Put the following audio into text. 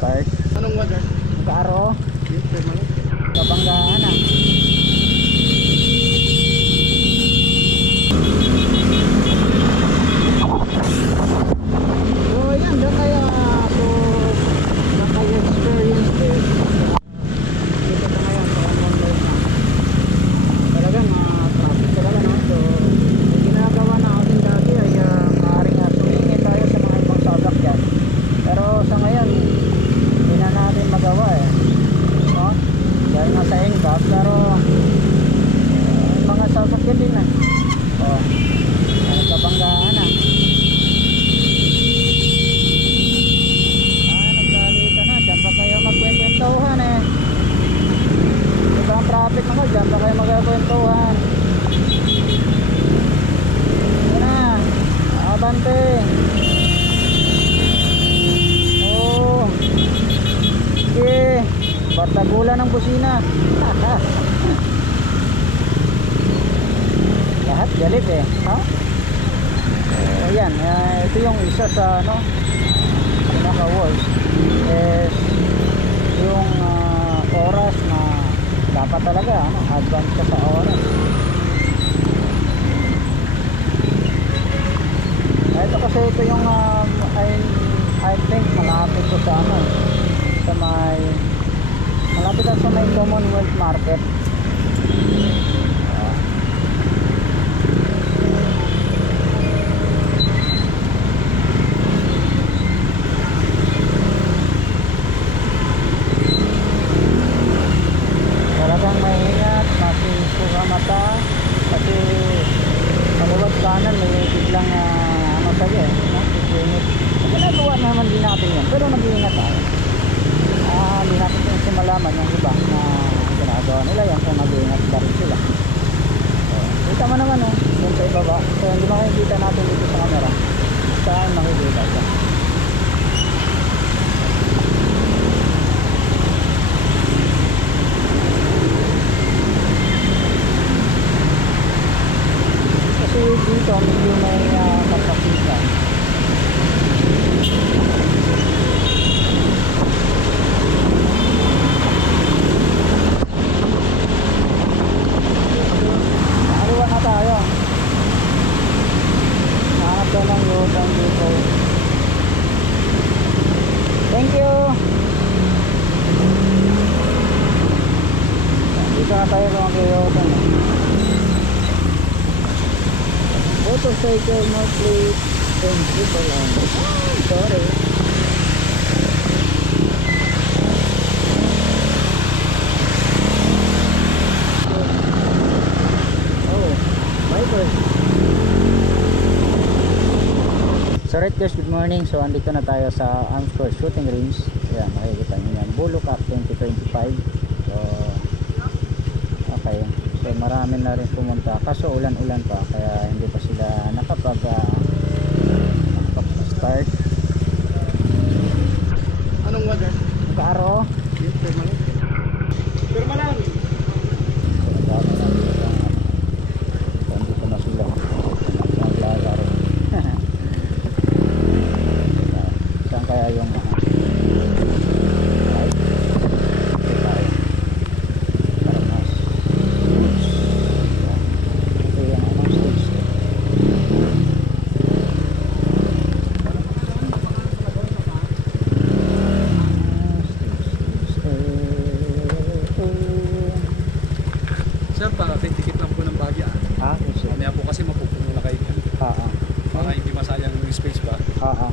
start. Anong weather? Karo, Yung permanent. kabanggaan ah. So yan, doon kayo ah, so doon kayo experience this. Dito na ngayon sa One Road na. Talagang ah, traffic talaga no. So yung ginagawa natin dati ay uh, maaaring uh, tumingin tayo sa mga ibang sasakyan. Pero sa ngayon, hindi na natin magawa eh. No? NCAP, pero uh, mga sasakyan din na. Oh, nagkabanggaan na. Ah, nagsalita na. Diyan pa kayo magkwento-kwentuhan eh. Ito ang traffic ako. Diyan pa kayo magkakwentuhan. Yan na. Abante. Oh. Bardagulan ng busina. Lahat galit eh. Ha? So, ayan. ah, ito yung isa sa ano pinaka worst is yung ah, oras na dapat talaga ano, advance ka sa oras. Ah, Ito kasi ito yung um, I, I think malapit ko sa ano sa may malapit lang sa may Commonwealth Market. Talagang maingat masiso ka mata kasi kaliwat kanan may biglang uh, eh no? ginagawa naman din pero nag-iingat tayo ah hindi natin kasi malaman yung iba na ginagawa nila yan kung nag-iingat pa rin sila so, kita mo naman oh yun sa ibaba so hindi makikita natin dito sa camera saan makikita siya kasi medyo may uh, kapapitan Nakaliwa na tayo Hanap ka ng yutang dito Thank you. Dito na tayo sa mga yutang motorcycle no plate and people on sorry oh God So right guys, good morning. So andito na tayo sa Armscore Shooting Range. Ayan, makikita nyo yan. Bulo Cup 2025. So, okay. So marami na rin pumunta. Kaso ulan-ulan pa. Kaya hindi pa sila nakapag, uh, nakapag-start. Anong weather? Karo. Yung permanent. Permanent. So dami na dito ang ano. So andito na sila. Naglalaro. Saan kaya yung uh, right? Ito tayo. Para mas ito yung ano stage Sir, para titikit lang po ng bagya. Ah, yes, sir. Mamaya po kasi mapupuno na kayo. Ah, ah. Para hindi masayang yung space ba? Ah, ah.